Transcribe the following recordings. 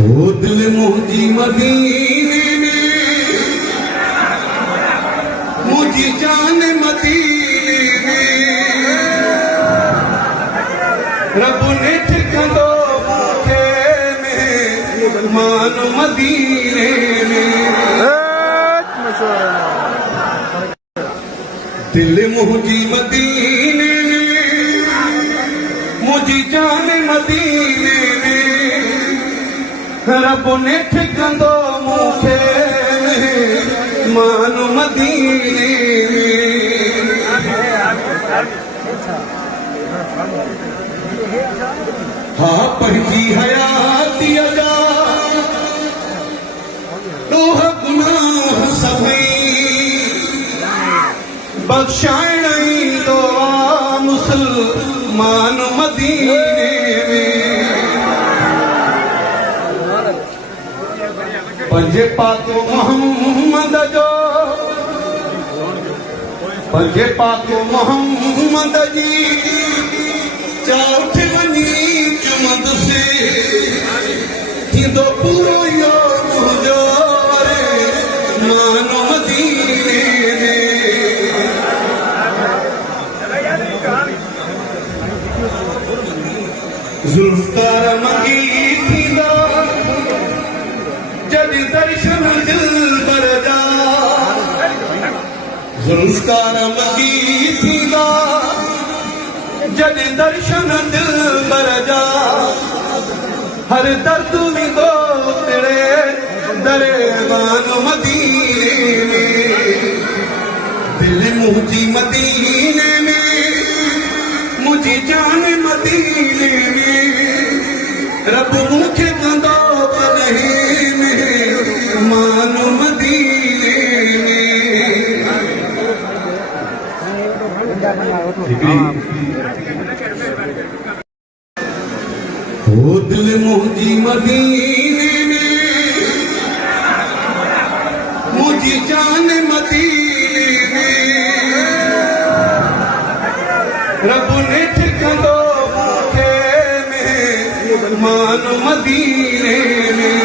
ओ दिल मुझी मदीने में, मुझी जान मदीने में, रब ने ठिकानो मूंखे में मान मदीने में। दिल मुझी मदीने में, मुझी जान मदीने में, रब ने ठिकानो मूंखे में मान मदीने में। हाँ पंहिंजी हयाती अजा ॾोह गुनाह सभई बख़्शाइण ईंदो आ मुसलमान मदीने में। पंजे पाको मोहम्मद जो, पंजे पाको मोहम्मद जी चाउठ वञी चुमद से थींदो पूरो यो मुंहिंजो वरे मान मदीने में। ज़ुल्फ़कार मंगी थींदा जॾहिं दर्शन दिलबर जा, ज़ुल्फ़कार मंगी थींदा जॾहिं दर्शन दिलबर जा, हर दर्द विंदो तेरे दरे मान मदीने में। दिल मुझी मदीने में, मुझी जान मदीने में, रब मूंखे कंदो पनहे में मान मदीने में। ओ दिल मुझी मदीने में, मुझी जान मदीने में, रब ने ठिकानो मूंखे में मान मदीने में।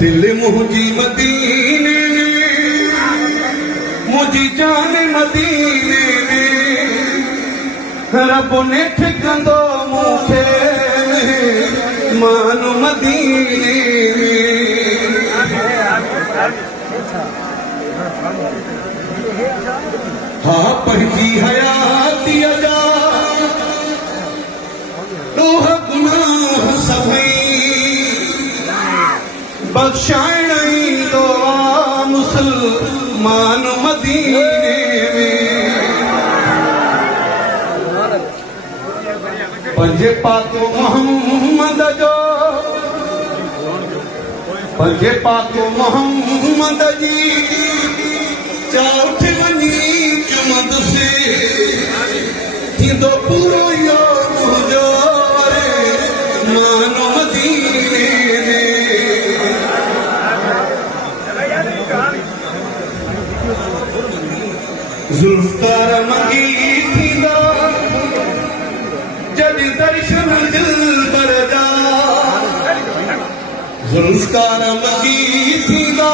दिल मुझी मदीने में, मुझी जान मदीने में, रब ने ठिकानो मूंखे में मान मदीने में। हाँ पंहिंजी हयाती अजा ॾोह गुनाह सभई बख़्शाइण ईंदो आ मुसलमान मदीने में। पंजे पाको मोहम्मद जो, पंजे पाको मोहम्मद जी चाउठ वञी चुमद से थींदो पूरो यो मुंहिंजो वरे मान मदीने में। ज़ुल्फ़कार मंगी थींदा जॾहिं दर्शन दिलबर जा, ज़ुल्फ़कार मंगी थींदा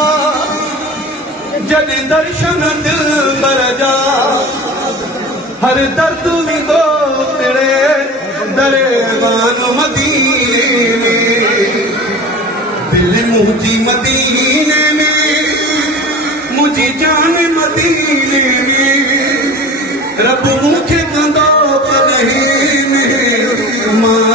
जॾहिं दर्शन दिलबर जा, हर दर्द विंदो तेरे दरे मान मदीने में। दिल मुझी मदीने में, मुझी जान मदीने में, रब मूंखे कंदो पनहे में मान